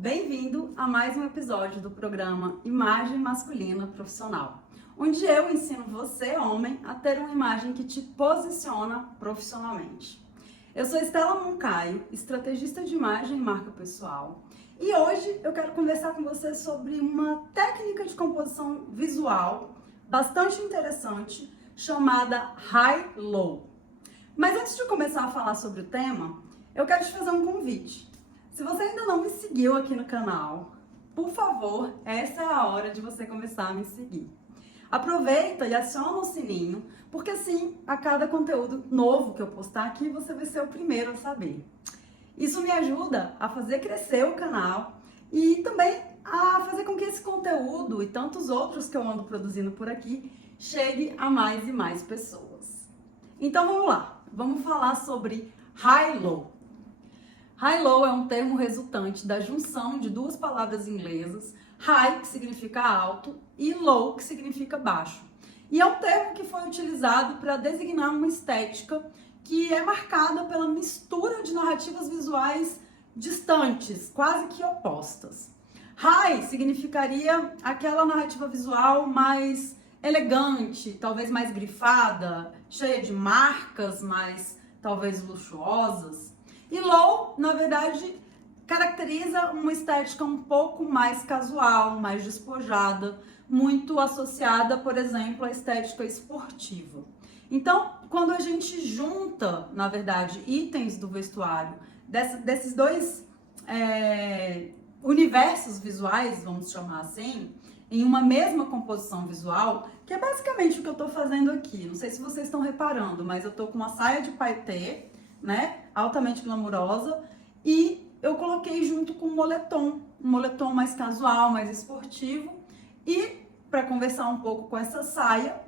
Bem-vindo a mais um episódio do programa Imagem Masculina Profissional, onde eu ensino você, homem, a ter uma imagem que te posiciona profissionalmente. Eu sou Estela Moncaio, estrategista de imagem e marca pessoal, e hoje eu quero conversar com você sobre uma técnica de composição visual bastante interessante chamada High-Low. Mas antes de começar a falar sobre o tema, eu quero te fazer um convite. Se você ainda não me seguiu aqui no canal, por favor, essa é a hora de você começar a me seguir. Aproveita e aciona o sininho, porque assim, a cada conteúdo novo que eu postar aqui, você vai ser o primeiro a saber. Isso me ajuda a fazer crescer o canal e também a fazer com que esse conteúdo e tantos outros que eu ando produzindo por aqui chegue a mais e mais pessoas. Então vamos lá, vamos falar sobre High-Low. High-Low é um termo resultante da junção de duas palavras inglesas, high, que significa alto, e low, que significa baixo. E é um termo que foi utilizado para designar uma estética que é marcada pela mistura de narrativas visuais distantes, quase que opostas. High significaria aquela narrativa visual mais elegante, talvez mais grifada, cheia de marcas, mais talvez luxuosas. E low, na verdade, caracteriza uma estética um pouco mais casual, mais despojada, muito associada, por exemplo, à estética esportiva. Então, quando a gente junta, na verdade, itens do vestuário desses dois universos visuais, vamos chamar assim, em uma mesma composição visual, que é basicamente o que eu estou fazendo aqui. Não sei se vocês estão reparando, mas eu estou com uma saia de paetê, né, altamente glamurosa, e eu coloquei junto com um moletom mais casual, mais esportivo, e para conversar um pouco com essa saia,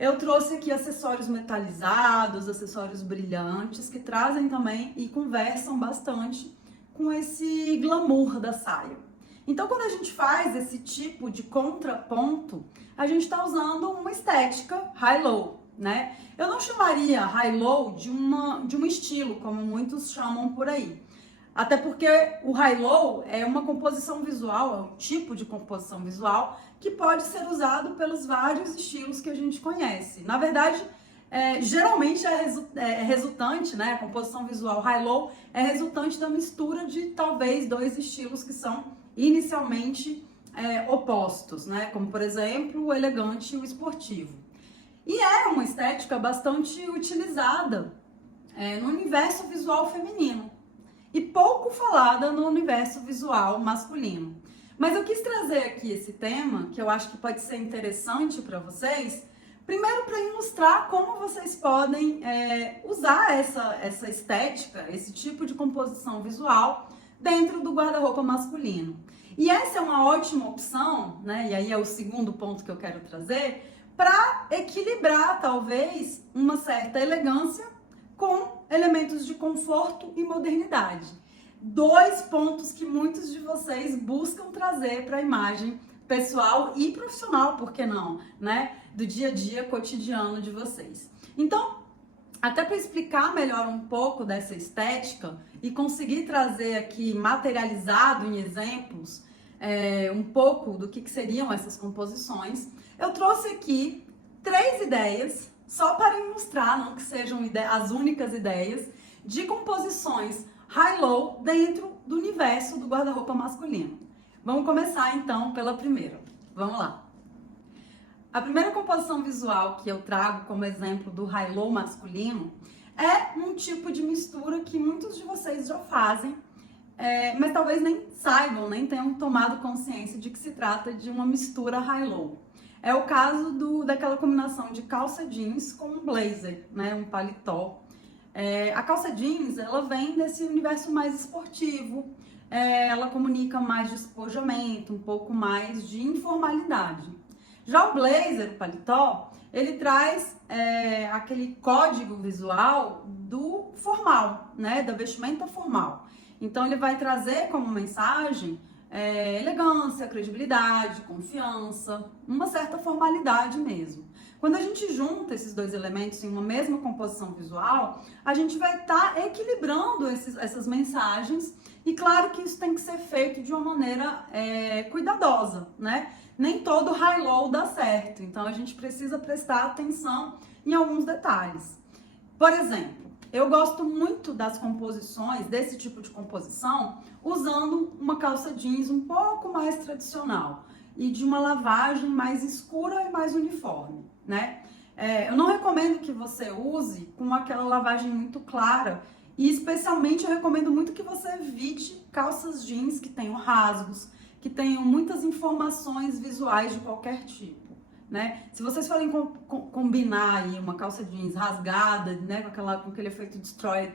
eu trouxe aqui acessórios metalizados, acessórios brilhantes, que trazem também e conversam bastante com esse glamour da saia. Então, quando a gente faz esse tipo de contraponto, a gente está usando uma estética high-low, né? Eu não chamaria high-low de um estilo, como muitos chamam por aí. Até porque o high-low é uma composição visual, é um tipo de composição visual que pode ser usado pelos vários estilos que a gente conhece. Na verdade, geralmente é resultante, né? A composição visual high-low é resultante da mistura de talvez dois estilos que são inicialmente opostos, né? Como, por exemplo, o elegante e o esportivo. E é uma estética bastante utilizada no universo visual feminino e pouco falada no universo visual masculino. Mas eu quis trazer aqui esse tema, que eu acho que pode ser interessante para vocês, primeiro para ilustrar como vocês podem usar essa estética, esse tipo de composição visual dentro do guarda-roupa masculino. E essa é uma ótima opção, né? E aí é o segundo ponto que eu quero trazer, para equilibrar, talvez, uma certa elegância com elementos de conforto e modernidade. Dois pontos que muitos de vocês buscam trazer para a imagem pessoal e profissional, por que não, né? Do dia a dia cotidiano de vocês. Então, até para explicar melhor um pouco dessa estética e conseguir trazer aqui materializado em exemplos um pouco do que seriam essas composições, eu trouxe aqui 3 ideias, só para ilustrar, não que sejam as únicas ideias, de composições high-low dentro do universo do guarda-roupa masculino. Vamos começar então pela primeira. Vamos lá. A primeira composição visual que eu trago como exemplo do high-low masculino é um tipo de mistura que muitos de vocês já fazem, mas talvez nem saibam, nem tenham tomado consciência de que se trata de uma mistura high-low. É o caso daquela combinação de calça jeans com um blazer, né, um paletó. A calça jeans, ela vem desse universo mais esportivo, ela comunica mais despojamento, um pouco mais de informalidade. Já o blazer, o paletó, ele traz aquele código visual do formal, né, da vestimenta formal. Então ele vai trazer como mensagem elegância, credibilidade, confiança, uma certa formalidade mesmo. Quando a gente junta esses dois elementos em uma mesma composição visual, a gente vai estar equilibrando essas mensagens, e claro que isso tem que ser feito de uma maneira cuidadosa, né? Nem todo high-low dá certo, então a gente precisa prestar atenção em alguns detalhes. Por exemplo, eu gosto muito das composições, desse tipo de composição, usando uma calça jeans um pouco mais tradicional e de uma lavagem mais escura e mais uniforme, né? Eu não recomendo que você use com aquela lavagem muito clara, e especialmente eu recomendo muito que você evite calças jeans que tenham rasgos, que tenham muitas informações visuais de qualquer tipo, né? Se vocês forem combinar aí uma calça jeans rasgada, né, com aquele efeito destroyed,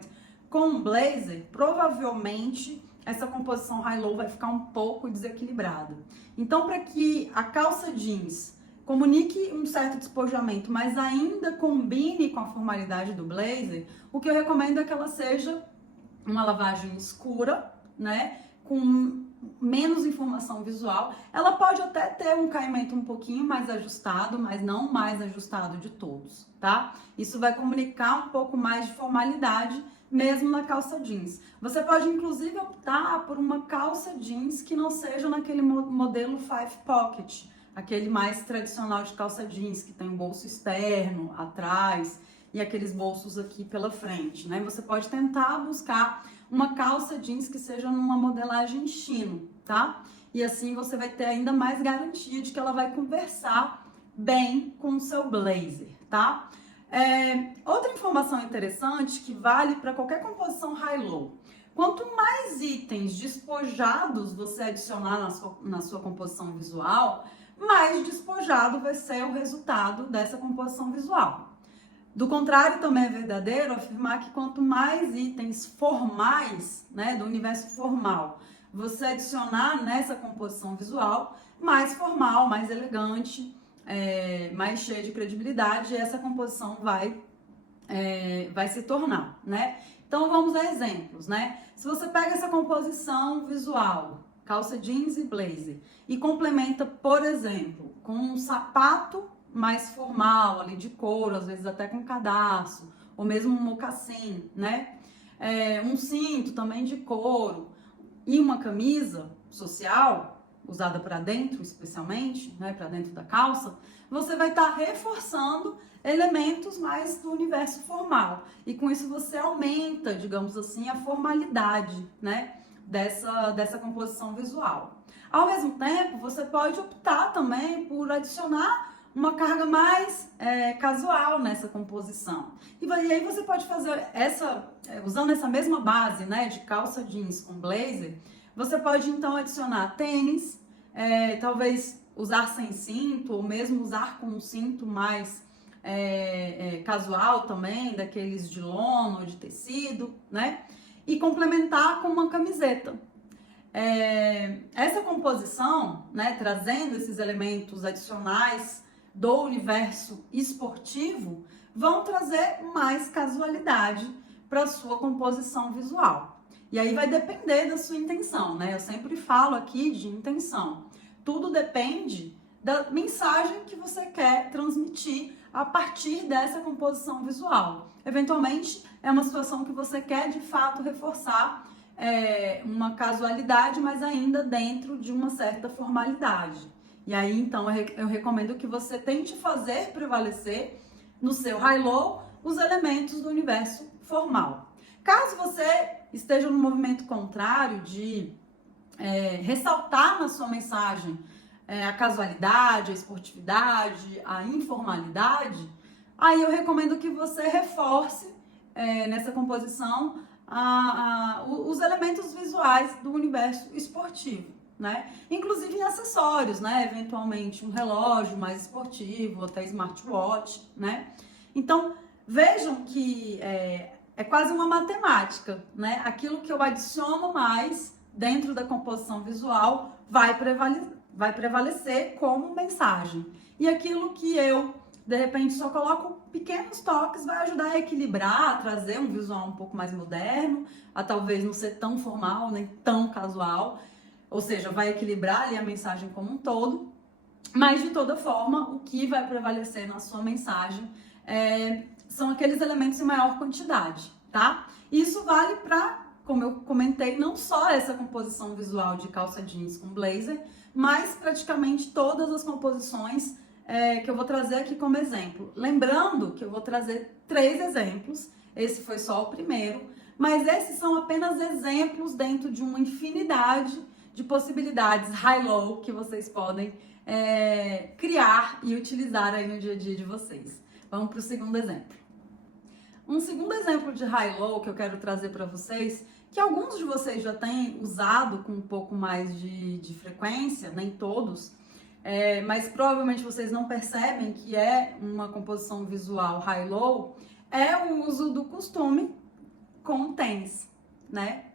com um blazer, provavelmente essa composição high-low vai ficar um pouco desequilibrada. Então, para que a calça jeans comunique um certo despojamento, mas ainda combine com a formalidade do blazer, o que eu recomendo é que ela seja uma lavagem escura, né, com menos informação visual. Ela pode até ter um caimento um pouquinho mais ajustado, mas não mais ajustado de todos, tá? Isso vai comunicar um pouco mais de formalidade mesmo na calça jeans. Você pode inclusive optar por uma calça jeans que não seja naquele modelo five pocket, aquele mais tradicional de calça jeans, que tem um bolso externo atrás e aqueles bolsos aqui pela frente, né? Você pode tentar buscar uma calça jeans que seja numa modelagem chino, tá? E assim você vai ter ainda mais garantia de que ela vai conversar bem com o seu blazer, tá? Outra informação interessante que vale para qualquer composição high-low: quanto mais itens despojados você adicionar na sua composição visual, mais despojado vai ser o resultado dessa composição visual. Do contrário, também é verdadeiro afirmar que quanto mais itens formais, né, do universo formal, você adicionar nessa composição visual, mais formal, mais elegante, mais cheia de credibilidade, essa composição vai se tornar, né? Então vamos a exemplos, né? Se você pega essa composição visual, calça jeans e blazer, e complementa, por exemplo, com um sapato mais formal, ali de couro, às vezes até com cadarço, ou mesmo um mocassim, né? Um cinto também de couro e uma camisa social, usada para dentro especialmente, né, para dentro da calça, você vai estar reforçando elementos mais do universo formal. E com isso você aumenta, digamos assim, a formalidade, né, dessa composição visual. Ao mesmo tempo, você pode optar também por adicionar uma carga mais casual nessa composição. E aí você pode fazer usando essa mesma base, né, de calça jeans com blazer, você pode então adicionar tênis, talvez usar sem cinto, ou mesmo usar com um cinto mais casual também, daqueles de lona ou de tecido, né? E complementar com uma camiseta. Essa composição, né, trazendo esses elementos adicionais do universo esportivo, vão trazer mais casualidade para a sua composição visual. E aí vai depender da sua intenção, né? Eu sempre falo aqui de intenção. Tudo depende da mensagem que você quer transmitir a partir dessa composição visual. Eventualmente, é uma situação que você quer de fato reforçar uma casualidade, mas ainda dentro de uma certa formalidade. E aí, então, eu recomendo que você tente fazer prevalecer no seu high-low os elementos do universo formal. Caso você esteja no movimento contrário de ressaltar na sua mensagem a casualidade, a esportividade, a informalidade, aí eu recomendo que você reforce nessa composição os elementos visuais do universo esportivo, né? Inclusive em acessórios, né? Eventualmente um relógio mais esportivo, até smartwatch, né? Então, vejam que é quase uma matemática, né? Aquilo que eu adiciono mais dentro da composição visual vai prevalecer como mensagem. E aquilo que eu, de repente, só coloco pequenos toques, vai ajudar a equilibrar, a trazer um visual um pouco mais moderno, a talvez não ser tão formal, nem tão casual, ou seja, vai equilibrar ali a mensagem como um todo, mas de toda forma, o que vai prevalecer na sua mensagem são aqueles elementos em maior quantidade, tá? Isso vale para, como eu comentei, não só essa composição visual de calça jeans com blazer, mas praticamente todas as composições que eu vou trazer aqui como exemplo. Lembrando que eu vou trazer 3 exemplos, esse foi só o primeiro, mas esses são apenas exemplos dentro de uma infinidade de possibilidades high-low que vocês podem criar e utilizar aí no dia a dia de vocês. Vamos para o segundo exemplo. Um segundo exemplo de high-low que eu quero trazer para vocês, que alguns de vocês já têm usado com um pouco mais de frequência, nem todos, mas provavelmente vocês não percebem que é uma composição visual high-low, é o uso do costume com tênis, né?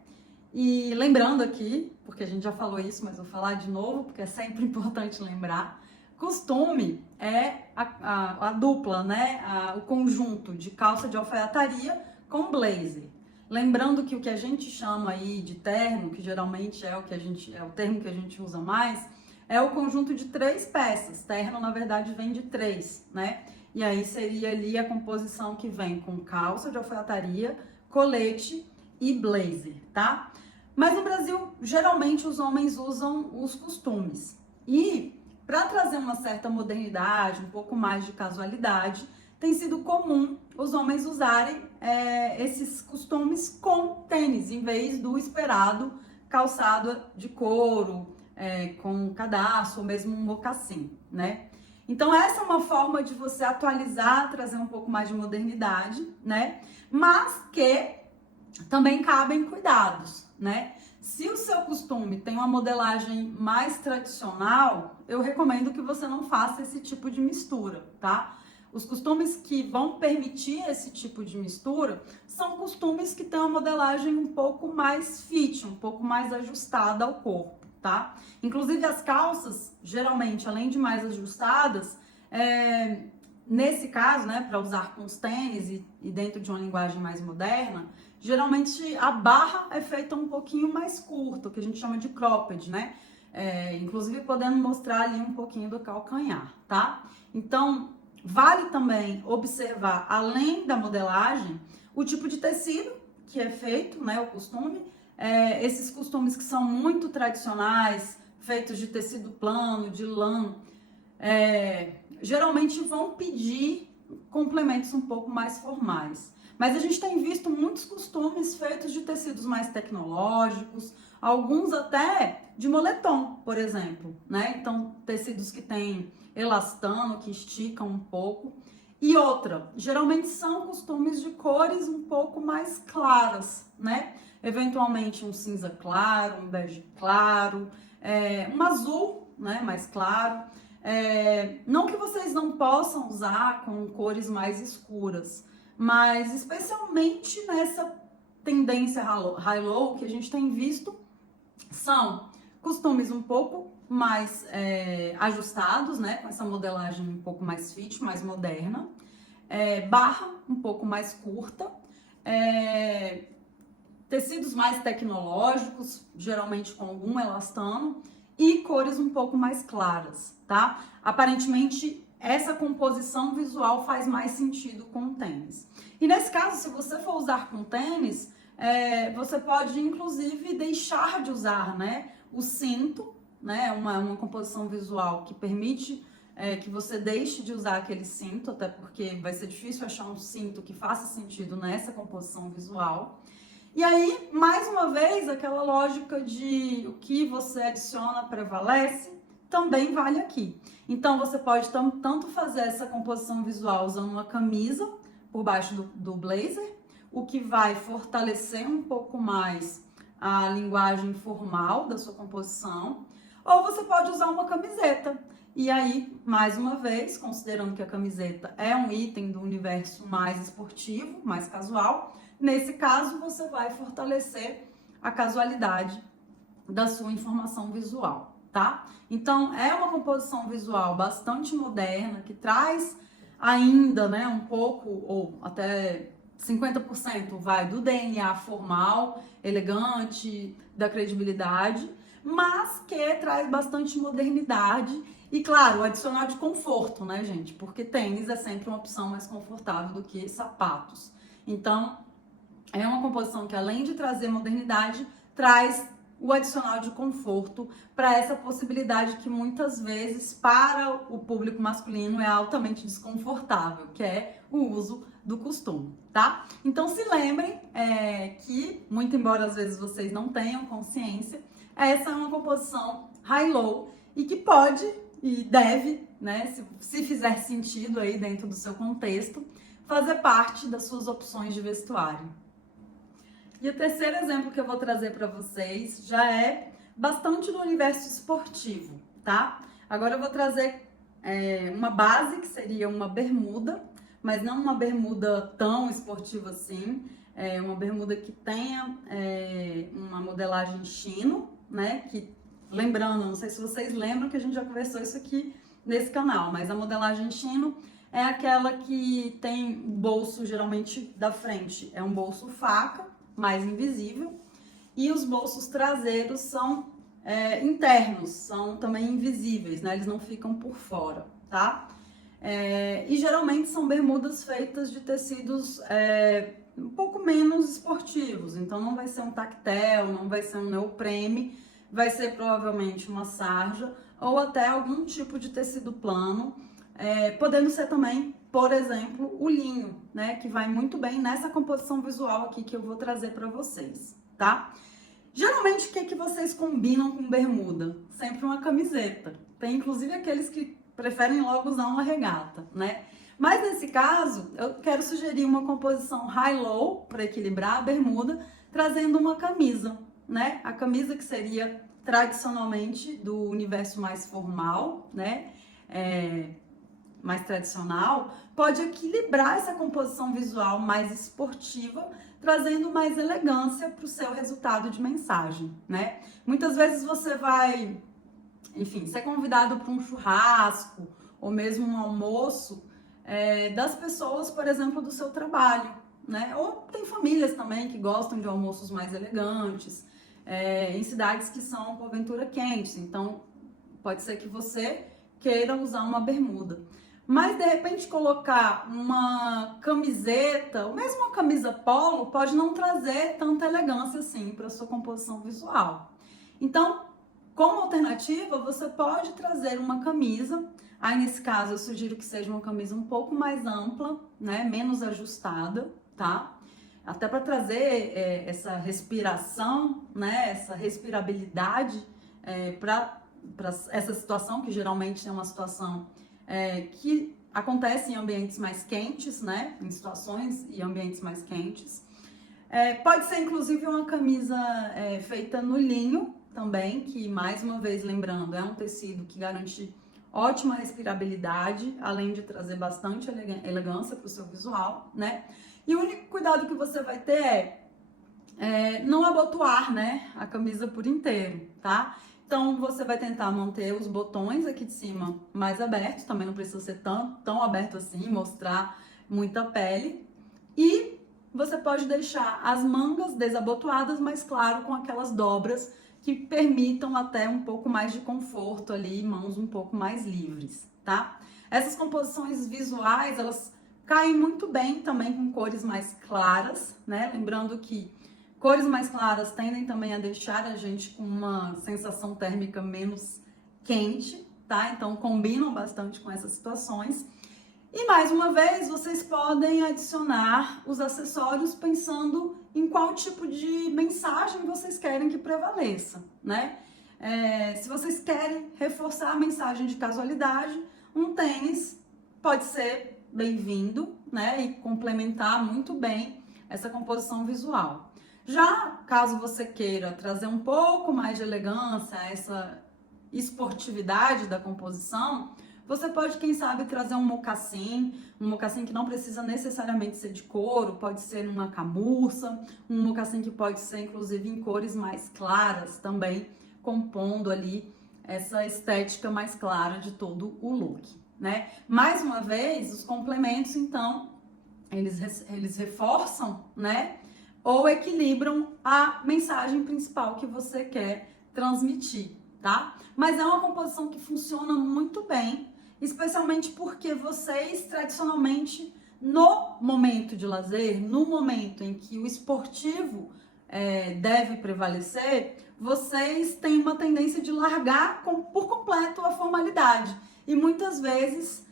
E lembrando aqui, porque a gente já falou isso, mas vou falar de novo, porque é sempre importante lembrar, costume é a dupla, né? O conjunto de calça de alfaiataria com blazer. Lembrando que o que a gente chama aí de terno, que geralmente é o termo que a gente usa mais, é o conjunto de 3 peças. Terno, na verdade, vem de 3, né? E aí seria ali a composição que vem com calça de alfaiataria, colete e blazer, tá? Mas no Brasil, geralmente os homens usam os costumes. E para trazer uma certa modernidade, um pouco mais de casualidade, tem sido comum os homens usarem esses costumes com tênis, em vez do esperado calçado de couro, com cadarço ou mesmo um mocassim, né? Então essa é uma forma de você atualizar, trazer um pouco mais de modernidade, né? Mas que também cabem cuidados, né? Se o seu costume tem uma modelagem mais tradicional, eu recomendo que você não faça esse tipo de mistura, tá? Os costumes que vão permitir esse tipo de mistura são costumes que têm uma modelagem um pouco mais fit, um pouco mais ajustada ao corpo, tá? Inclusive as calças, geralmente, além de mais ajustadas, nesse caso, né, para usar com os tênis e dentro de uma linguagem mais moderna, geralmente a barra é feita um pouquinho mais curta, o que a gente chama de cropped, né? Inclusive podendo mostrar ali um pouquinho do calcanhar, tá? Então, vale também observar, além da modelagem, o tipo de tecido que é feito, né, o costume. Esses costumes que são muito tradicionais, feitos de tecido plano, de lã, geralmente vão pedir complementos um pouco mais formais. Mas a gente tem visto muitos costumes feitos de tecidos mais tecnológicos, alguns até de moletom, por exemplo, né? Então, tecidos que têm elastano, que esticam um pouco. E outra, geralmente são costumes de cores um pouco mais claras, né? Eventualmente um cinza claro, um bege claro, um azul, né, mais claro. Não que vocês não possam usar com cores mais escuras, mas especialmente nessa tendência high-low que a gente tem visto, são costumes um pouco mais ajustados, né, com essa modelagem um pouco mais fit, mais moderna, barra um pouco mais curta, tecidos mais tecnológicos, geralmente com algum elastano, e cores um pouco mais claras, tá? Aparentemente, essa composição visual faz mais sentido com o tênis. E nesse caso, se você for usar com tênis, você pode, inclusive, deixar de usar, né, o cinto, né, uma composição visual que permite que você deixe de usar aquele cinto, até porque vai ser difícil achar um cinto que faça sentido nessa composição visual. E aí, mais uma vez, aquela lógica de o que você adiciona prevalece, também vale aqui. Então, você pode tanto fazer essa composição visual usando uma camisa por baixo do blazer, o que vai fortalecer um pouco mais a linguagem formal da sua composição, ou você pode usar uma camiseta. E aí, mais uma vez, considerando que a camiseta é um item do universo mais esportivo, mais casual, nesse caso, você vai fortalecer a casualidade da sua informação visual, tá? Então, é uma composição visual bastante moderna, que traz ainda, né, um pouco, ou até 50% vai do DNA formal, elegante, da credibilidade, mas que traz bastante modernidade e, claro, adicional de conforto, né, gente? Porque tênis é sempre uma opção mais confortável do que sapatos. Então, é uma composição que, além de trazer modernidade, traz o adicional de conforto para essa possibilidade que muitas vezes para o público masculino é altamente desconfortável, que é o uso do costume, tá? Então se lembrem que, muito embora às vezes vocês não tenham consciência, essa é uma composição high-low e que pode e deve, né, se fizer sentido aí dentro do seu contexto, fazer parte das suas opções de vestuário. E o terceiro exemplo que eu vou trazer para vocês já é bastante do universo esportivo, tá? Agora eu vou trazer uma base que seria uma bermuda, mas não uma bermuda tão esportiva assim, uma bermuda que tenha uma modelagem chino, né? Que, lembrando, não sei se vocês lembram que a gente já conversou isso aqui nesse canal, mas a modelagem chino é aquela que tem o bolso geralmente da frente, é um bolso faca, mais invisível, e os bolsos traseiros são internos, são também invisíveis, né? Eles não ficam por fora, tá? E geralmente são bermudas feitas de tecidos um pouco menos esportivos, então não vai ser um tactel, não vai ser um neoprene, vai ser provavelmente uma sarja ou até algum tipo de tecido plano, podendo ser também, por exemplo, o linho, né, que vai muito bem nessa composição visual aqui que eu vou trazer para vocês, tá? Geralmente, o que vocês combinam com bermuda? Sempre uma camiseta. Tem inclusive aqueles que preferem logo usar uma regata, né? Mas nesse caso, eu quero sugerir uma composição high-low para equilibrar a bermuda, trazendo uma camisa, né? A camisa que seria tradicionalmente do universo mais formal, né? Mais tradicional, pode equilibrar essa composição visual mais esportiva, trazendo mais elegância para o seu resultado de mensagem, né? Muitas vezes você vai, enfim, ser convidado para um churrasco ou mesmo um almoço das pessoas, por exemplo, do seu trabalho, né? Ou tem famílias também que gostam de almoços mais elegantes, em cidades que são, porventura, quentes. Então, pode ser que você queira usar uma bermuda. Mas, de repente, colocar uma camiseta, ou mesmo uma camisa polo, pode não trazer tanta elegância assim para a sua composição visual. Então, como alternativa, você pode trazer uma camisa. Aí, nesse caso, eu sugiro que seja uma camisa um pouco mais ampla, né? Menos ajustada, tá? Até para trazer essa respiração, né? Essa respirabilidade para essa situação, que geralmente é uma situação que acontece em ambientes mais quentes, né? Em situações e ambientes mais quentes. Pode ser, inclusive, uma camisa feita no linho também, que, mais uma vez, lembrando, é um tecido que garante ótima respirabilidade, além de trazer bastante elegância para o seu visual, né? E o único cuidado que você vai ter não abotoar, né, a camisa por inteiro, tá? Então, você vai tentar manter os botões aqui de cima mais abertos, também não precisa ser tão aberto assim, mostrar muita pele. E você pode deixar as mangas desabotoadas, mas claro, com aquelas dobras que permitam até um pouco mais de conforto ali, mãos um pouco mais livres, tá? Essas composições visuais, elas caem muito bem também com cores mais claras, né? Lembrando que cores mais claras tendem também a deixar a gente com uma sensação térmica menos quente, tá? Então, combinam bastante com essas situações. E, mais uma vez, vocês podem adicionar os acessórios pensando em qual tipo de mensagem vocês querem que prevaleça, né? Se vocês querem reforçar a mensagem de casualidade, um tênis pode ser bem-vindo, né? E complementar muito bem essa composição visual. Já caso você queira trazer um pouco mais de elegância, essa esportividade da composição, você pode, quem sabe, trazer um mocassim que não precisa necessariamente ser de couro, pode ser numa camurça, um mocassim que pode ser, inclusive, em cores mais claras também, compondo ali essa estética mais clara de todo o look, né? Mais uma vez, os complementos, então, eles reforçam, né? Ou equilibram a mensagem principal que você quer transmitir, tá? Mas é uma composição que funciona muito bem, especialmente porque vocês, tradicionalmente, no momento de lazer, no momento em que o esportivo deve prevalecer, vocês têm uma tendência de largar por completo a formalidade. E muitas vezes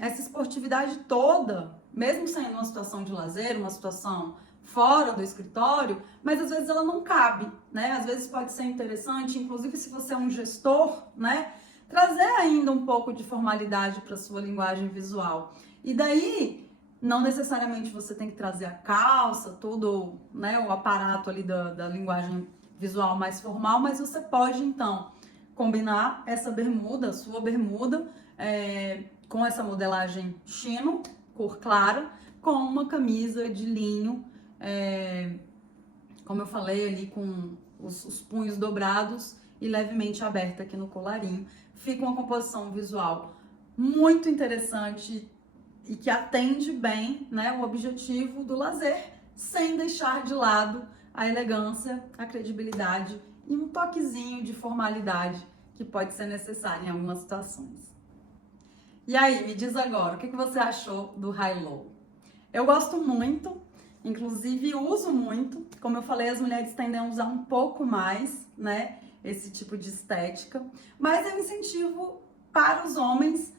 essa esportividade toda, mesmo sendo uma situação de lazer, uma situação fora do escritório, mas às vezes ela não cabe, né? Às vezes pode ser interessante, inclusive se você é um gestor, né? Trazer ainda um pouco de formalidade para sua linguagem visual. E daí, não necessariamente você tem que trazer a calça, todo, né, o aparato ali da linguagem visual mais formal, mas você pode, então, combinar essa bermuda, a sua bermuda, com essa modelagem chino, cor clara, com uma camisa de linho, como eu falei ali, com os punhos dobrados e levemente aberta aqui no colarinho. Fica uma composição visual muito interessante e que atende bem, né, o objetivo do lazer, sem deixar de lado a elegância, a credibilidade e um toquezinho de formalidade que pode ser necessário em algumas situações. E aí, me diz agora, o que você achou do high-low? Eu gosto muito, inclusive uso muito. Como eu falei, as mulheres tendem a usar um pouco mais, né, esse tipo de estética. Mas eu incentivo para os homens,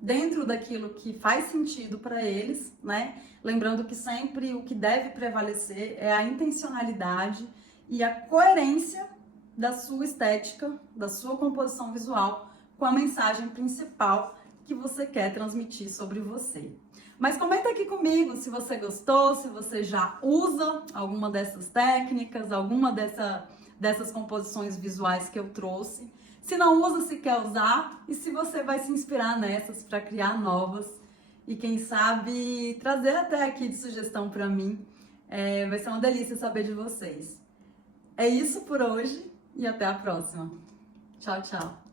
dentro daquilo que faz sentido para eles, né? Lembrando que sempre o que deve prevalecer é a intencionalidade e a coerência da sua estética, da sua composição visual com a mensagem principal que você quer transmitir sobre você. Mas comenta aqui comigo se você gostou, se você já usa alguma dessas técnicas, alguma dessas composições visuais que eu trouxe. Se não usa, se quer usar, e se você vai se inspirar nessas para criar novas e quem sabe trazer até aqui de sugestão para mim. Vai ser uma delícia saber de vocês. É isso por hoje e até a próxima. Tchau, tchau.